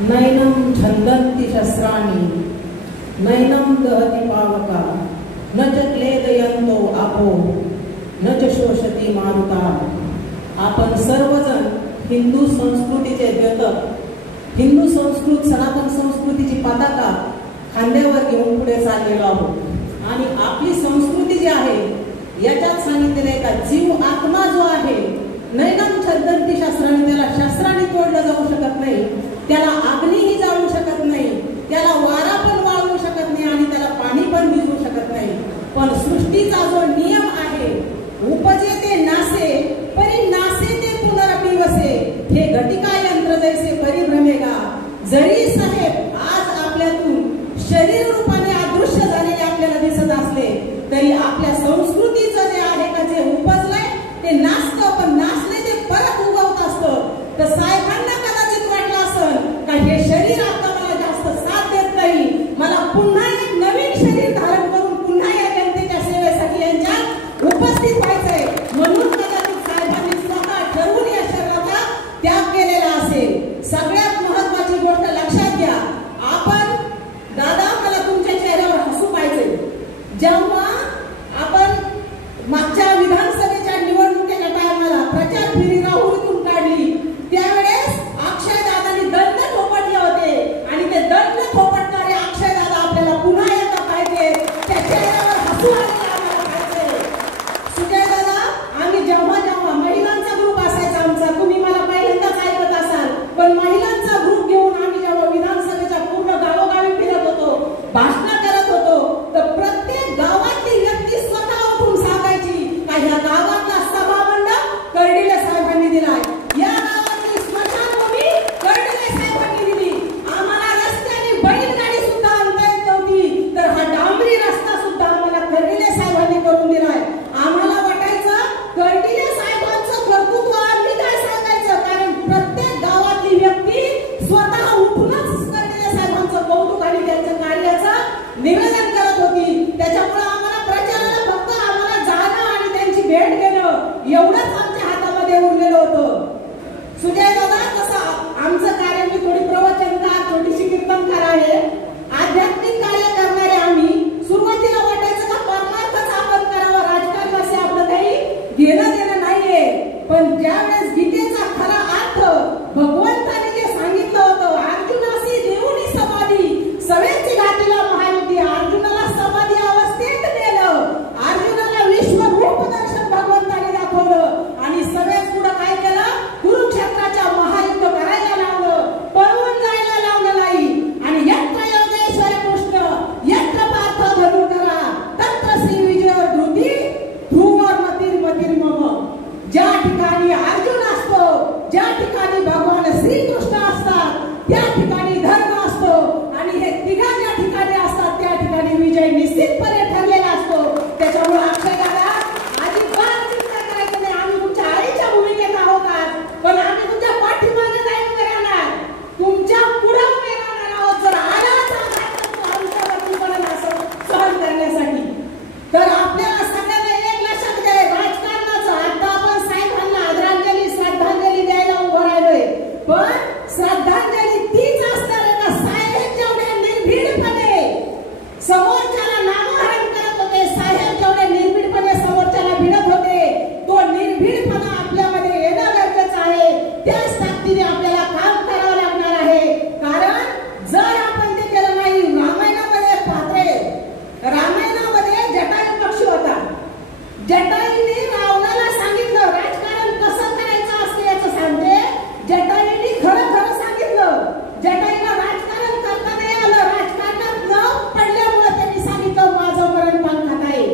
नैनं छन्दन्ति शस्त्राणि नैनं दहति पावका न च क्लेदयन्तो आपो न च शोषति मारुता। आपण सर्वजण हिंदू संस्कृतीचे द्योतक, हिंदू सनातन संस्कृतीची पताका खांद्यावर घेऊन पुढे चाललेलो आहोत। आणि आपली संस्कृती जी आहे याच्यात सांगितलेलं आहे का जीव आत्मा जो आहे नैनं छन्दन्ति शस्त्राणि, त्याला शस्त्राने तोडलं जाऊ शकत नाही, त्याला अग्नीही जाळू शकत नाही, त्याला वारा पण वाळवू शकत नाही आणि त्याला पाणी पण भिजवू शकत नाही। पण सृष्टीचा जो नियम आहे उपजे ते नासे परी नासे ते पुनरपि वसे, हे घटिका यंत्र जैसे परिभ्रमेगा। जरी साहेब आज आपल्यातून शरीर रूपाने अदृश्य झालेले आपल्याला दिसत असले तरी आपल्या संस्कृतीचं जे आहे का जे उपजलंय ते नासतं, पण नासले ते परत उगवत असतं। तर साहेबांना कदाचित वाटलं असेल का हे शरीर आता मला जास्त साथ देत नाही, मला पुन्हा एक नवीन शरीर धारण करून पुन्हा या जनतेच्या सेवेसाठी यांच्यात उपस्थित व्हायचंय, म्हणून कदाचित साहेबांनी स्वतः ठरवून या शरीराचा त्याग केलेला असेल। सगळ्यात महत्वाची गोष्ट लक्षात घ्या, आपण दादा मला तुमच्या चेहऱ्यावर हसू पाहिजे। जेव्हा आपण मागच्या विधानसभेच्या निवडणुकीच्या टायमाला प्रचार फेरी राहुरीतून काढली त्यावेळेस अक्षय दादांनी दंड थोपटले होते आणि ते दंड थोपटणारे अक्षय दादा आपल्याला पुन्हा एकदा पाहिजे, त्या चेहऱ्यावर हसू आम्हाला पाहिजे। सुजय दादा, आम्ही जेव्हा जेव्हा महिलांचा ग्रुप असायचा आमचा, तुम्ही मला पहिल्यांदाच ऐकत असाल, पण महिलांचा ग्रुप घेऊन आम्ही जेव्हा विधानसभेच्या पूर्ण गावोगावी फिरत होतो, भाषण करत होतो, तर प्रत्येक गावातली व्यक्ती स्वतः उठून सांगायची का ह्या गावातला सभा मंडप कर्डिले साहेबांनी दिलाय, या गावातली स्मशानभूमी कर्डिले साहेबांनी दिली, आम्हाला रस्त्याने बैलगाडी सुद्धा आणता येत नव्हती तर हा डांबरी रस्ता सुद्धा आम्हाला कर्डिले साहेबांनी करून दिलाय। आम्हाला वाटायचं कर्डिले साहेबांचं कर्तृत्व आम्ही काय सांगायचं, कारण प्रत्येक गावातली व्यक्ती स्वतः उठूनच कर्डिले साहेबांचं कौतुक आणि त्यांच्या कार्याचं निवेदन करत होती। त्याच्यामुळे आम्हाला प्रचाराला फक्त आम्हाला जाणं आणि त्यांची भेट घेणं एवढंच आमच्या हातामध्ये उरलेलं होतं। सुजय दादा, तसं आमचं कार्य, मी थोडी प्रवचनकार थोडीशी कीर्तनकार आहे, आध्यात्मिक कार्य करणारे आम्ही। सुरुवातीला वाटायचं का परमार्थच आपण करावं, राजकारणाशी आपलं काही घेणं देणं नाहीये, पण ज्यावेळेस गीतेचा खरा अर्थ भगवंताने जे सांगितलं होतं, अर्जुनाशी देऊनी समाधी सवेची घाटीला महायुती, अर्जुनाला समाधी अवस्थेत नेलं, अर्जुनाला विश्वरूप दर्शन भगवंताने दाखवलं आणि सगळ्यात पुढे काय केलं, कुरुक्षेत्राच्या महायुद्ध करायला लावलं, पळून जायला लावलं नाही। आणि यत्र योगेश्वर कृष्ण यत्र पार्थ धनुर्धरा तत्र श्री विजय धृती ध्रुवर मतिर्मम। ज्या ठिकाणी अर्जुन असतो, ज्या ठिकाणी भगवान श्रीकृष्ण असतात, त्या ठिकाणी धर्म असतो आणि हे तिघा ज्या ठिकाणी असतात त्या ठिकाणी विजय निश्चितपणे ठरलेला असतो। त्याच्यामुळे अक्षय दादा, अजिबात चिंता करायचं नाही, आम्ही तुमच्या आईच्या भूमिकेत आहोत आज, पण आम्ही तुमच्या पाठीमागे नाही उभे राहणार, तुमच्या पुढे उभे राहणार आहोत। जर आलाच आमच्यावरती पण असं सहन करण्यासाठी, तर आपल्याला सगळ्यांना एक लक्षात घ्या, राजकारणाचं आता आपण साहेबांना आदरांजली श्रद्धांजली द्यायला उभं राहिलोय, पण श्रद्धांजली तीच असणार आहे का साहेब जेवढे निर्भीडपणे समोरच्याला नामोहरण करत होते, साहेब जेवढे निर्भीडपणे समोरच्याला भिडत होते, तो निर्भीडपणा आपल्यामध्ये येणं गरजेचं आहे। त्याच ताकदीने आपल्याला काम करावं लागणार आहे, कारण जर आपण ते केलं नाही, रामायणामध्ये पात्रे, रामायणामध्ये जटायू पक्षी होता, जटायूने रावणाला सांगितलं राजकारण कसं करायचं असतं याचं सांगते, जटायूने खरं खरं सांगितलं, जटायूला राजकारण करता नाही आलं, राजकारणात न पडल्यामुळे त्यांनी सांगितलं माझं मरण पंखात आहे।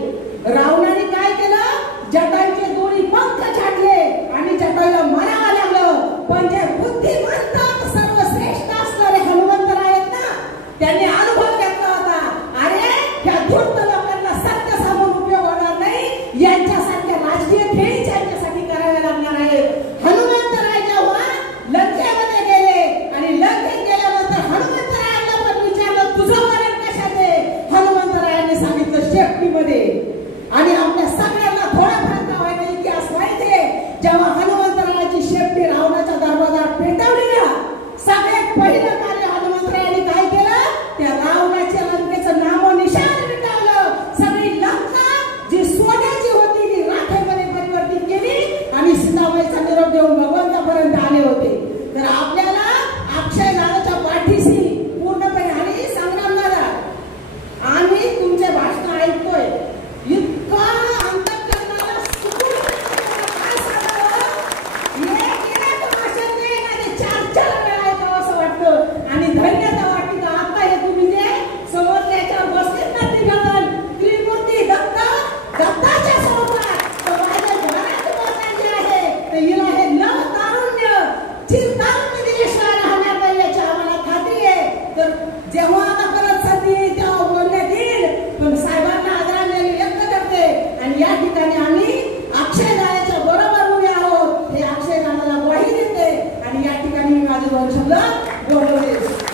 रावणाने काय केलं, जटायूचे दोन्ही पंख छाटले आणि जटायूला मारावं लागलं, पण जे बुद्धिमंत सर्वश्रेष्ठ असणारे हनुमंतराय आहेत ना, त्यांनी अनुभव घेतला होता, अरे ह्या धूर्त लोकांना सत्य सांगून उपयोग होणार नाही, यांच्यासारख्या राजकीय खेळी यांच्यासाठी कराव्या लागणार आहे। हनुमंतराय जेव्हा लंकेमध्ये गेले आणि लंकेत गेल्यानंतर हनुमंतरायांना पण विचारलं तुझं मरण कशात आहे, हनुमंतरायांनी सांगितलं शेपटीमध्ये। आणि आपल्या सगळ्यांना थोडाफार का व्हायला इतिहास माहिती आहे, जेव्हा हनुमंतरायाची शेपटी रावणाच्या दरबारात पेटवली ना, चिरकाल मी दिल्याशिवाय राहणार नाही याची आम्हाला खात्री आहे. तर जेव्हा आता परत संधी येईल तेव्हा बोलण्यात येईल. पण साहेबांना आदरांजली व्यक्त करते आणि या ठिकाणी आम्ही अक्षयदानाच्या बरोबर उभे आहोत हे अक्षयदानाला ग्वाही देते आणि या ठिकाणी मी माझे दोन शब्द बोलवले.